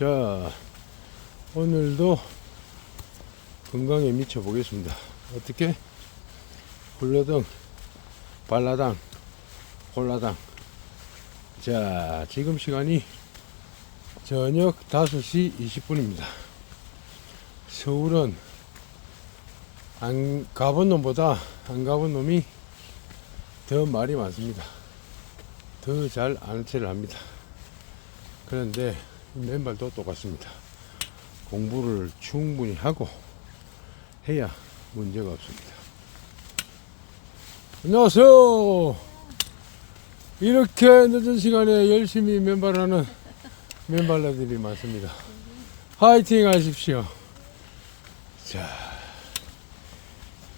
자, 오늘도 건강에 미쳐 보겠습니다. 어떻게? 굴러등, 발라당, 콜라당. 자, 지금 시간이 저녁 5시 20분입니다. 서울은 안 가본 놈보다 안 가본 놈이 더 말이 많습니다. 더 잘 아는 체를 합니다. 그런데 맨발도 똑같습니다. 공부를 충분히 하고 해야 문제가 없습니다. 안녕하세요. 이렇게 늦은 시간에 열심히 맨발하는 맨발러들이 많습니다. 화이팅 하십시오. 자,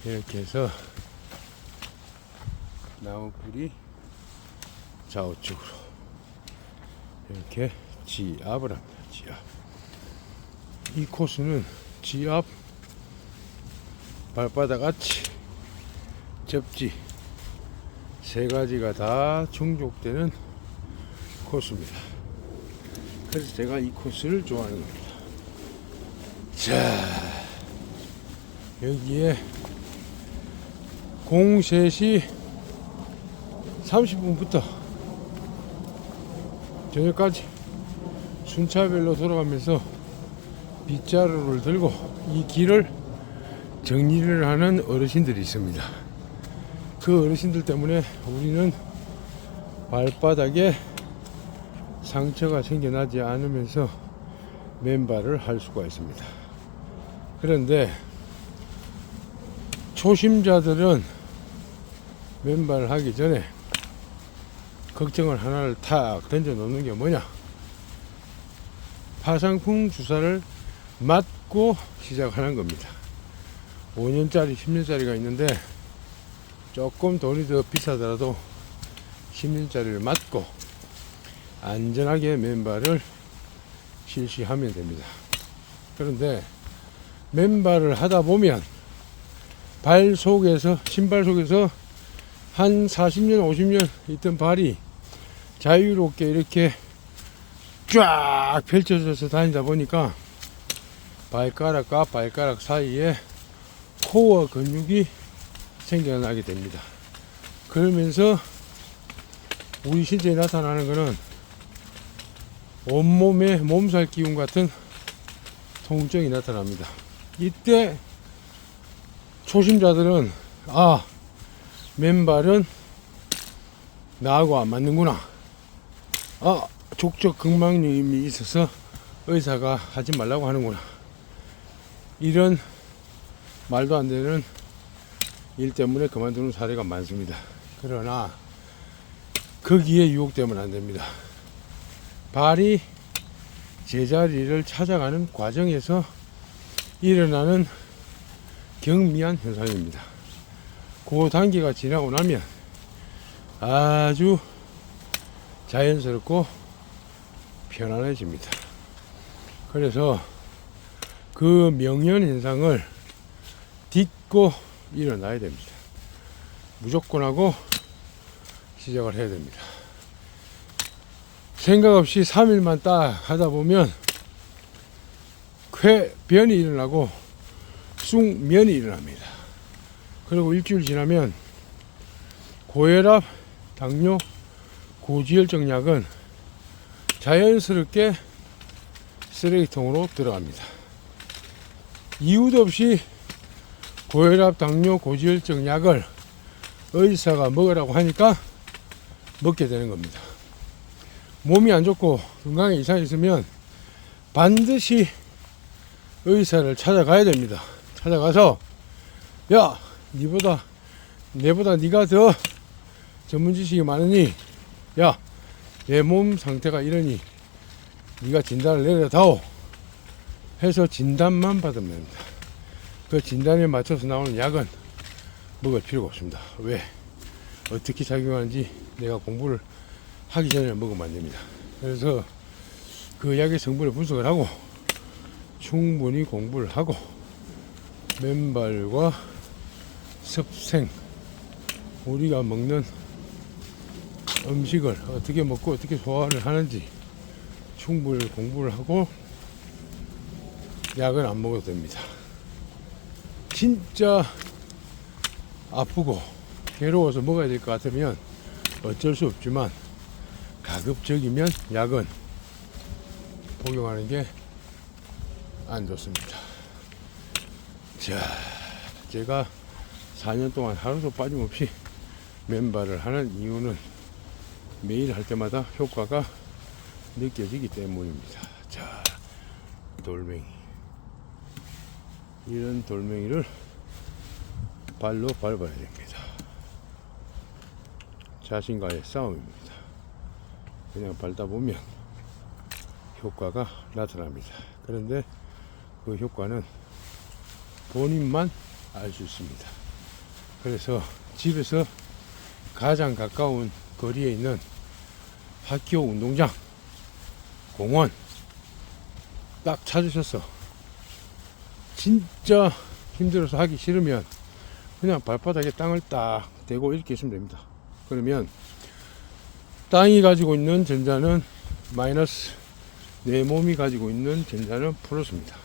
이렇게 해서 나무뿌리 좌우쪽으로 이렇게 지압을 합니다. 지압. 이 코스는 지압, 발바닥 아치, 접지 세 가지가 다 충족되는 코스입니다. 그래서 제가 이 코스를 좋아하는 겁니다. 자, 여기에 03시 30분부터 저녁까지 순차별로 돌아가면서 빗자루를 들고 이 길을 정리를 하는 어르신들이 있습니다. 그 어르신들 때문에 우리는 발바닥에 상처가 생겨나지 않으면서 맨발을 할 수가 있습니다. 그런데 초심자들은 맨발을 하기 전에 걱정을 하나를 탁 던져 놓는 게 뭐냐? 파상풍 주사를 맞고 시작하는 겁니다. 5년짜리, 10년짜리가 있는데 조금 돈이 더 비싸더라도 10년짜리를 맞고 안전하게 맨발을 실시하면 됩니다. 그런데 맨발을 하다 보면 발 속에서, 신발 속에서 한 40년, 50년 있던 발이 자유롭게 이렇게 쫙 펼쳐져서 다니다 보니까 발가락과 발가락 사이에 코어 근육이 생겨나게 됩니다. 그러면서 우리 신체에 나타나는 것은 온몸에 몸살 기운 같은 통증이 나타납니다. 이때 초심자들은 아 맨발은 나하고 안 맞는구나. 아 족적 극막염이 있어서 의사가 하지 말라고 하는구나. 이런 말도 안 되는 일 때문에 그만두는 사례가 많습니다. 그러나 거기에 유혹되면 안 됩니다. 발이 제자리를 찾아가는 과정에서 일어나는 경미한 현상입니다. 그 단계가 지나고 나면 아주 자연스럽고 편안해집니다. 그래서 그 명현 현상을 딛고 일어나야 됩니다. 무조건 하고 시작을 해야 됩니다. 생각 없이 3일만 딱 하다 보면 쾌변이 일어나고 쑥면이 일어납니다. 그리고 일주일 지나면 고혈압, 당뇨, 고지혈증 약은 자연스럽게 쓰레기통으로 들어갑니다. 이유도 없이 고혈압, 당뇨, 고지혈증 약을 의사가 먹으라고 하니까 먹게 되는 겁니다. 몸이 안 좋고 건강에 이상이 있으면 반드시 의사를 찾아가야 됩니다. 찾아가서 야, 니보다 내보다 네가 더 전문 지식이 많으니 야, 내 몸 상태가 이러니 네가 진단을 내려다오 해서 진단만 받으면. 그 진단에 맞춰서 나오는 약은 먹을 필요가 없습니다. 왜? 어떻게 작용하는지 내가 공부를 하기 전에 먹으면 안 됩니다. 그래서 그 약의 성분을 분석을 하고 충분히 공부를 하고 맨발과 습생 우리가 먹는 음식을 어떻게 먹고 어떻게 소화를 하는지 충분히 공부를 하고 약은 안 먹어도 됩니다. 진짜 아프고 괴로워서 먹어야 될 것 같으면 어쩔 수 없지만 가급적이면 약은 복용하는 게 안 좋습니다. 자, 제가 4년 동안 하루도 빠짐없이 맨발을 하는 이유는 매일 할 때마다 효과가 느껴지기 때문입니다. 자, 돌멩이. 이런 돌멩이를 발로 밟아야 됩니다. 자신과의 싸움입니다. 그냥 밟다 보면 효과가 나타납니다. 그런데 그 효과는 본인만 알 수 있습니다. 그래서 집에서 가장 가까운 거리에 있는 학교 운동장, 공원 딱 찾으셔서 진짜 힘들어서 하기 싫으면 그냥 발바닥에 땅을 딱 대고 이렇게 있으면 됩니다. 그러면 땅이 가지고 있는 전자는 마이너스, 내 몸이 가지고 있는 전자는 플러스입니다.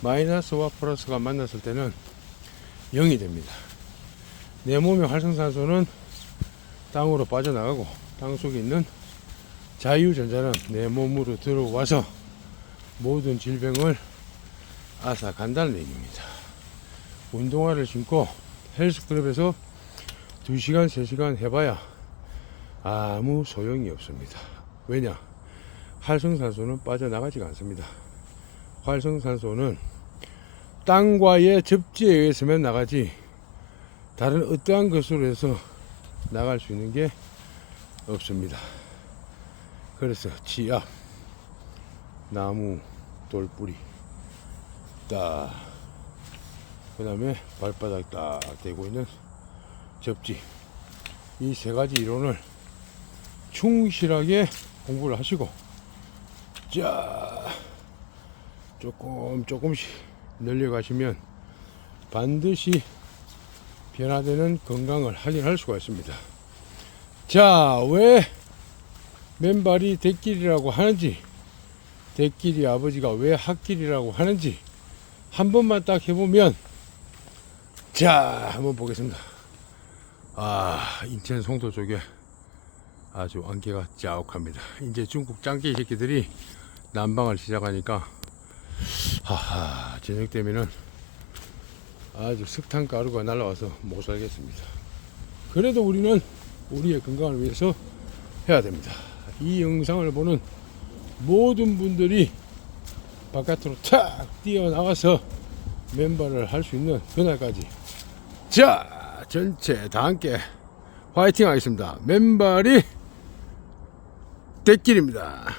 마이너스와 플러스가 만났을 때는 0이 됩니다. 내 몸의 활성산소는 땅으로 빠져나가고 땅 속에 있는 자유전자는 내 몸으로 들어와서 모든 질병을 앗아간다는 얘기입니다. 운동화를 신고 헬스클럽에서 2시간, 3시간 해봐야 아무 소용이 없습니다. 왜냐? 활성산소는 빠져나가지가 않습니다. 활성산소는 땅과의 접지에 의해서만 나가지 다른 어떠한 것으로 해서 나갈 수 있는 게 없습니다. 그래서 지압, 나무, 돌뿌리, 딱, 그 다음에 발바닥 딱 대고 있는 접지. 이 세 가지 이론을 충실하게 공부를 하시고, 자, 조금 조금씩 늘려가시면 반드시 변화되는 건강을 확인할 수가 있습니다. 자, 왜 맨발이 대길이라고 하는지, 대길이 아버지가 왜 핫길이라고 하는지 한 번만 딱 해보면, 자, 한번 보겠습니다. 아, 인천 송도 쪽에 아주 안개가 자욱합니다. 이제 중국 짱깨 새끼들이 난방을 시작하니까 하하 저녁 되면은 아주 석탄 가루가 날라와서 못 살겠습니다. 그래도 우리는 우리의 건강을 위해서 해야 됩니다. 이 영상을 보는 모든 분들이 바깥으로 탁 뛰어나와서 맨발을 할 수 있는 그날까지 자 전체 다 함께 화이팅 하겠습니다. 맨발이 대길입니다.